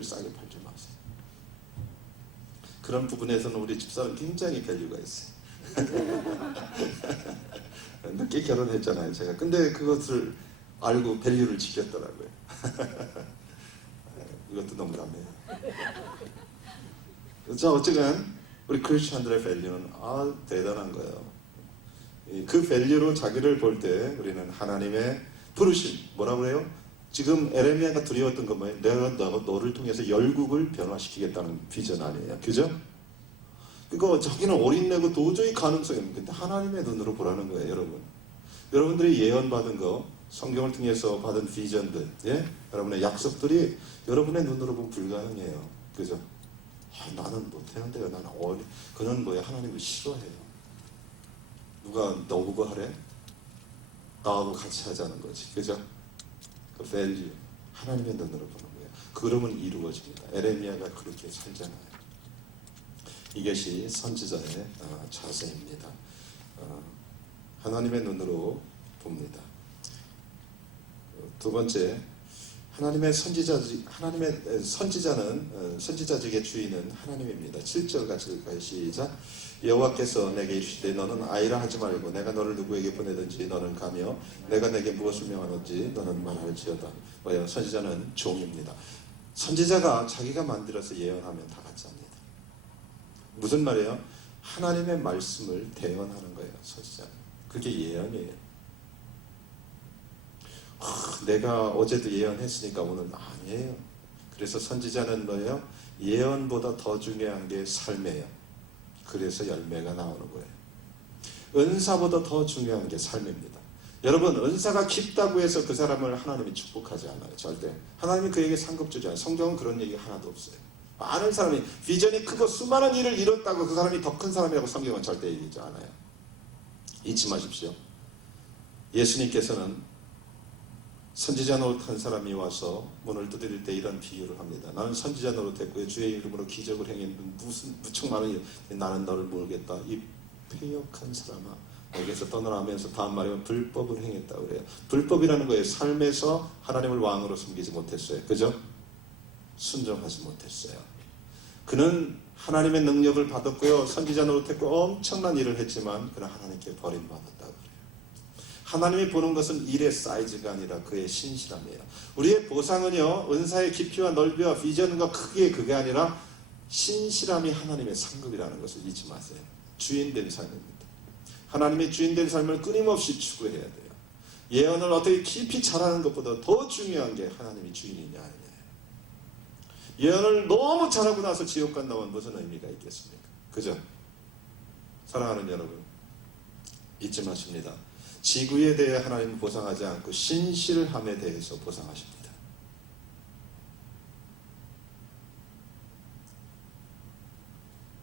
싸게 팔지 마세요. 그런 부분에서는 우리 집사는 굉장히 밸류가 있어요. 늦게 결혼했잖아요, 제가. 근데 그것을 알고 밸류를 지켰더라고요. 이것도 농담이에요. 자, 어쨌든 우리 크리스천들의 밸류는 대단한 거예요. 그 밸류로 자기를 볼 때 우리는 하나님의 부르심, 뭐라고 그래요? 지금 에레미야가 두려웠던 건 뭐예요? 내가 너를 통해서 열국을 변화시키겠다는 비전 아니에요. 그죠? 그러니까 자기는 어린애고 도저히 가능성이 없는, 근데 하나님의 눈으로 보라는 거예요, 여러분. 여러분들이 예언받은 거, 성경을 통해서 받은 비전들, 예? 여러분의 약속들이 여러분의 눈으로 보면 불가능해요. 그죠? 나는 못하는데요. 나는 그는 뭐야? 하나님을 싫어해요. 누가 너보고 하래? 나하고 같이 하자는 거지. 그죠? 그 밸류, 하나님의 눈으로 보는 거예요. 그러면 이루어집니다. 에레미야가 그렇게 살잖아요. 이것이 선지자의 자세입니다. 하나님의 눈으로 봅니다. 두 번째, 하나님의 선지자는 선지자직의 주인은 하나님입니다. 7절 같이 읽을까요? 시작. 여호와께서 내게 이르시되 너는 아이라 하지 말고 내가 너를 누구에게 보내든지 너는 가며 내가 내게 무엇을 명하는지 너는 말할지어다. 뭐예요? 선지자는 종입니다. 선지자가 자기가 만들어서 예언하면 다 가짜입니다. 무슨 말이에요? 하나님의 말씀을 대언하는 거예요, 선지자는. 그게 예언이에요. 내가 어제도 예언했으니까 오늘 아니에요. 그래서 선지자는 뭐예요? 예언보다 더 중요한 게 삶이에요. 그래서 열매가 나오는 거예요. 은사보다 더 중요한 게 삶입니다. 여러분, 은사가 깊다고 해서 그 사람을 하나님이 축복하지 않아요. 절대. 하나님이 그에게 상급 주지 않아요. 성경은 그런 얘기 하나도 없어요. 많은 사람이 비전이 크고 수많은 일을 이뤘다고 그 사람이 더 큰 사람이라고 성경은 절대 얘기하지 않아요. 잊지 마십시오. 예수님께서는 선지자 노릇한 사람이 와서 문을 두드릴 때 이런 비유를 합니다. 나는 선지자 노릇했고 주의 이름으로 기적을 행했는데 무척 많은 일, 나는 너를 모르겠다. 이 패역한 사람아, 여기서 떠나라면서 다음 말이면 불법을 행했다 그래요. 불법이라는 거예요. 삶에서 하나님을 왕으로 섬기지 못했어요. 그죠? 순종하지 못했어요. 그는 하나님의 능력을 받았고요. 선지자 노릇했고 엄청난 일을 했지만 그는 하나님께 버림받았다고 그래요. 하나님이 보는 것은 일의 사이즈가 아니라 그의 신실함이에요. 우리의 보상은요, 은사의 깊이와 넓이와 비전과 크기에 그게 아니라 신실함이 하나님의 상급이라는 것을 잊지 마세요. 주인된 삶입니다. 하나님의 주인된 삶을 끊임없이 추구해야 돼요. 예언을 어떻게 깊이 잘하는 것보다 더 중요한 게 하나님이 주인이냐 아니냐. 예언을 너무 잘하고 나서 지옥 간다면 무슨 의미가 있겠습니까? 그죠? 사랑하는 여러분, 잊지 마십니다. 지구에 대해 하나님은 보상하지 않고 신실함에 대해서 보상하십니다.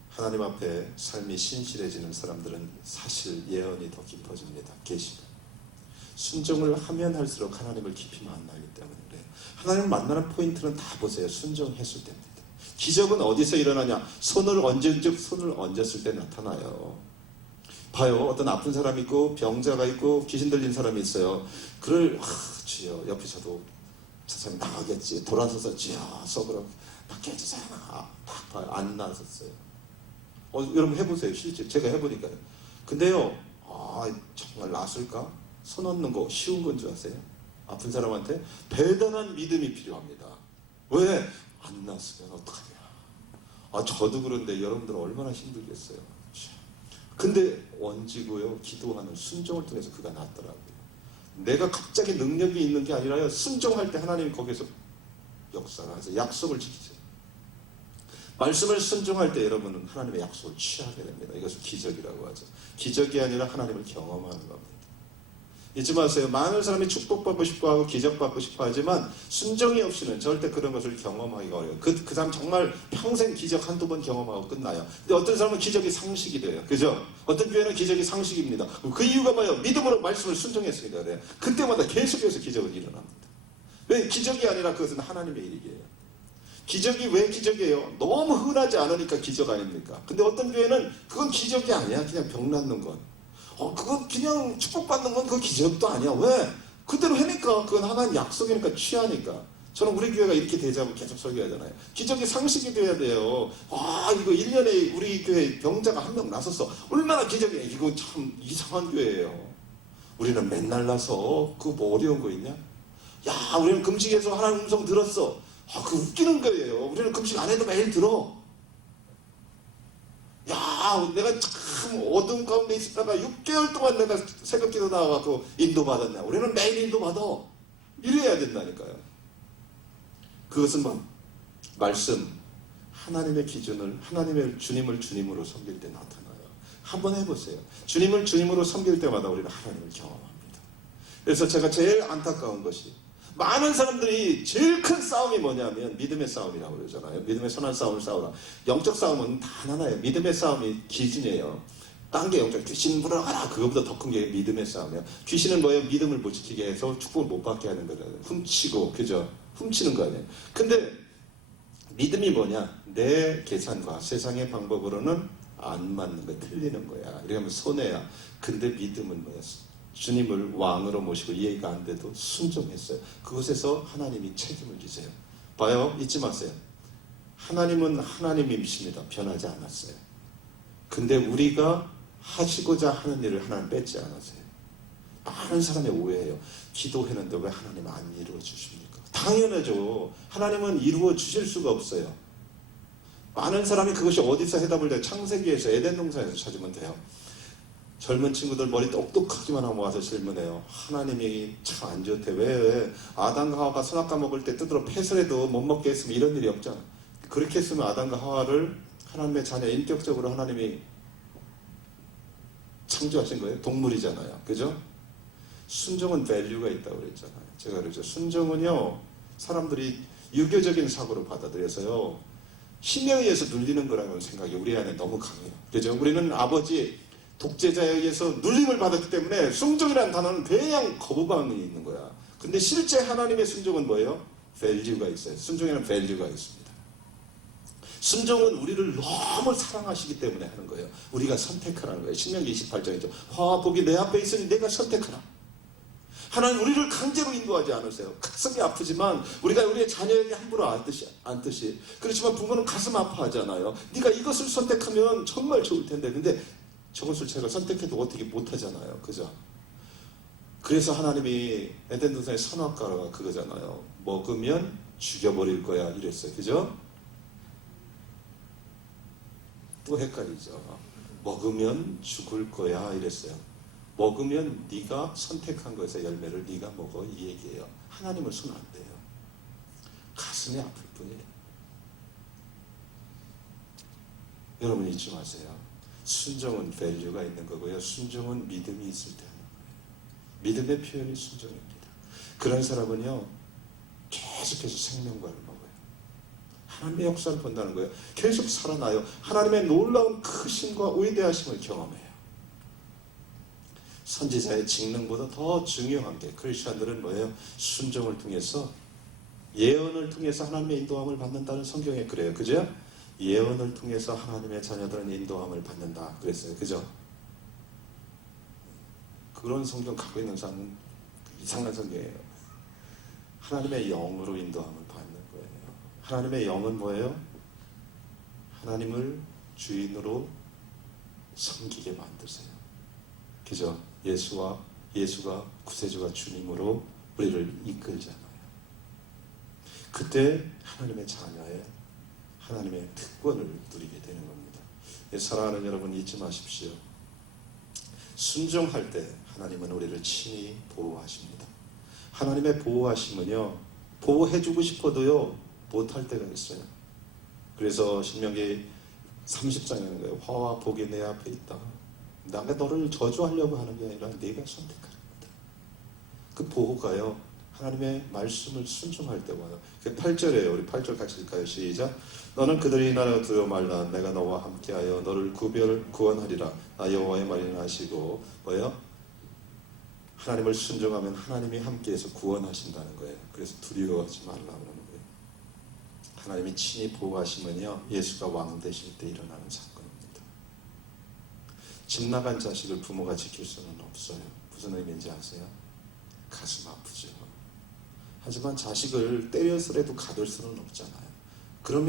하나님 앞에 삶이 신실해지는 사람들은 사실 예언이 더 깊어집니다. 계시가. 순종을 하면 할수록 하나님을 깊이 만나기 때문에 그래요. 하나님을 만나는 포인트는 다 보세요. 순종했을 때입니다. 기적은 어디서 일어나냐? 손을 얹었을 때 나타나요. 봐요. 어떤 아픈 사람이 있고 병자가 있고 귀신 들린 사람이 있어요. 그를 주여, 옆에 저도 저 사람이 나가겠지. 돌아서서 주여 속으로 낫게 해주세요. 딱 봐요. 안 나섰어요. 여러분 해보세요. 실제 제가 해보니까요. 근데요, 정말 낫을까? 손 얹는 거 쉬운 건 줄 아세요? 아픈 사람한테 대단한 믿음이 필요합니다. 왜? 안 낫으면 어떡하냐. 저도 그런데 여러분들은 얼마나 힘들겠어요. 근데 얹이고요, 기도하는 순종을 통해서 그가 낫더라고요. 내가 갑자기 능력이 있는 게 아니라요, 순종할 때 하나님이 거기서 역사를 하세요. 약속을 지키세요. 말씀을 순종할 때 여러분은 하나님의 약속을 취하게 됩니다. 이것을 기적이라고 하죠. 기적이 아니라 하나님을 경험하는 겁니다. 잊지 마세요. 많은 사람이 축복받고 싶어하고 기적받고 싶어하지만 순종이 없이는 절대 그런 것을 경험하기가 어려워요. 그 사람 정말 평생 기적 한두 번 경험하고 끝나요. 근데 어떤 사람은 기적이 상식이 돼요. 그죠? 어떤 교회는 기적이 상식입니다. 그 이유가 뭐예요? 믿음으로 말씀을 순종했으니까 그래요. 그때마다 계속해서 기적은 일어납니다. 왜? 기적이 아니라 그것은 하나님의 일이에요. 기적이 왜 기적이에요? 너무 흔하지 않으니까 기적 아닙니까? 근데 어떤 교회는 그건 기적이 아니야. 그냥 병 낫는 건. 그건 그냥 축복받는 건 그 기적도 아니야. 왜? 그대로 해니까 그건 하나님 약속이니까 취하니까. 저는 우리 교회가 이렇게 되자고 계속 설교하잖아요. 기적이 상식이 돼야 돼요. 이거 1년에 우리 교회 병자가 한 명 나섰어. 얼마나 기적이야. 이거 참 이상한 교회예요. 우리는 맨날 나서 그 뭐 어려운 거 있냐? 야, 우리는 금식해서 하나님 음성 들었어. 그 웃기는 거예요. 우리는 금식 안 해도 매일 들어. 야, 내가 참 어둠 가운데 있었다가 6개월 동안 내가 새벽기도 나와갖고 인도받았냐. 우리는 매일 인도받아. 이래야 된다니까요. 그것은 뭐 말씀, 하나님의 기준을, 하나님의 주님을 주님으로 섬길 때 나타나요. 한번 해보세요. 주님을 주님으로 섬길 때마다 우리는 하나님을 경험합니다. 그래서 제가 제일 안타까운 것이, 많은 사람들이 제일 큰 싸움이 뭐냐면 믿음의 싸움이라고 그러잖아요. 믿음의 선한 싸움을 싸우라. 영적 싸움은 다 하나예요. 믿음의 싸움이 기준이에요. 딴 게 영적, 귀신 물어가라. 그거보다 더 큰 게 믿음의 싸움이에요. 귀신은 뭐예요? 믿음을 못 지키게 해서 축복을 못 받게 하는 거잖아요. 훔치고, 그죠? 훔치는 거 아니에요. 근데 믿음이 뭐냐? 내 계산과 세상의 방법으로는 안 맞는 거야. 틀리는 거야. 이러면 손해야. 근데 믿음은 뭐였어? 주님을 왕으로 모시고 이해가 안 돼도 순종했어요. 그곳에서 하나님이 책임을 지세요. 봐요. 잊지 마세요. 하나님은 하나님이십니다. 변하지 않았어요. 근데 우리가 하시고자 하는 일을 하나님 뺏지 않았어요. 많은 사람의 오해예요. 기도했는데 왜 하나님 안 이루어 주십니까? 당연하죠. 하나님은 이루어 주실 수가 없어요. 많은 사람이 그것이 어디서 해답을 내요? 창세기에서 에덴 동산에서 찾으면 돼요. 젊은 친구들 머리 똑똑하기만 하고 와서 질문해요. 하나님이 참 안 좋대. 왜? 아담과 하와가 선악과 먹을 때 뜯으러 패설해도 못 먹게 했으면 이런 일이 없잖아. 그렇게 했으면 아담과 하와를 하나님의 자녀, 인격적으로 하나님이 창조하신 거예요. 동물이잖아요. 그죠? 순종은 밸류가 있다고 그랬잖아요. 제가 그러죠. 순종은요, 사람들이 유교적인 사고로 받아들여서요, 힘에 의해서 눌리는 거라는 생각이 우리 안에 너무 강해요. 그죠? 우리는 아버지, 독재자에 의해서 눌림을 받았기 때문에 순종이라는 단어는 그냥 거부감이 있는 거야. 근데 실제 하나님의 순종은 뭐예요? 밸류가 있어요. 순종에는 밸류가 있습니다. 순종은 우리를 너무 사랑하시기 때문에 하는 거예요. 우리가 선택하라는 거예요. 신명기 28장이죠. 화와 복이 내 앞에 있으니 내가 선택하라. 하나님 우리를 강제로 인도하지 않으세요. 가슴이 아프지만 우리가 우리의 자녀에게 함부로 안듯이 그렇지만 부모는 가슴 아파하잖아요. 네가 이것을 선택하면 정말 좋을 텐데 근데 저것을 제가 선택해도 어떻게 못하잖아요. 그죠? 그래서 하나님이 에덴 동산의 선악과가 그거잖아요. 먹으면 죽여버릴 거야 이랬어요. 그죠? 또 헷갈리죠. 먹으면 죽을 거야 이랬어요. 먹으면 네가 선택한 것의 열매를 네가 먹어 이 얘기예요. 하나님을 손 안 대요. 가슴이 아플 뿐이에요. 여러분 잊지 마세요. 순종은 밸류가 있는 거고요. 순종은 믿음이 있을 때 하는 거예요. 믿음의 표현이 순종입니다. 그런 사람은요, 계속해서 생명과를 먹어요. 하나님의 역사를 본다는 거예요. 계속 살아나요. 하나님의 놀라운 크심과 위대하심을 경험해요. 선지자의 직능보다 더 중요한 게 크리스천들은 뭐예요? 순종을 통해서 예언을 통해서 하나님의 인도함을 받는다는 성경에 그래요. 그죠? 예언을 통해서 하나님의 자녀들은 인도함을 받는다 그랬어요. 그죠? 그런 성경 갖고 있는 사람은 이상한 성경이에요. 하나님의 영으로 인도함을 받는 거예요. 하나님의 영은 뭐예요? 하나님을 주인으로 섬기게 만드세요. 그죠? 예수가 구세주와 주님으로 우리를 이끌잖아요. 그때 하나님의 자녀의 하나님의 특권을 누리게 되는 겁니다. 사랑하는 여러분 잊지 마십시오. 순종할 때 하나님은 우리를 친히 보호하십니다. 하나님의 보호하심은요, 보호해주고 싶어도요 못할 때가 있어요. 그래서 신명기 30장에는 거예요. 화와 복이 내 앞에 있다. 내가 너를 저주하려고 하는 게 아니라 네가 선택하는 거다. 그 보호가요, 하나님의 말씀을 순종할 때 와요. 8절이에요. 우리 8절 같이 읽을까요? 시작. 너는 그들이 나를 두려워 말라. 내가 너와 함께하여 너를 구원하리라. 나 여호와의 말이라 하시고 뭐예요? 하나님을 순종하면 하나님이 함께해서 구원하신다는 거예요. 그래서 두려워하지 말라 그러는 거예요. 하나님이 친히 보호하시면요, 예수가 왕 되실 때 일어나는 사건입니다. 집 나간 자식을 부모가 지킬 수는 없어요. 무슨 의미인지 아세요? 가슴 아프죠. 하지만 자식을 때려서라도 가둘 수는 없잖아요.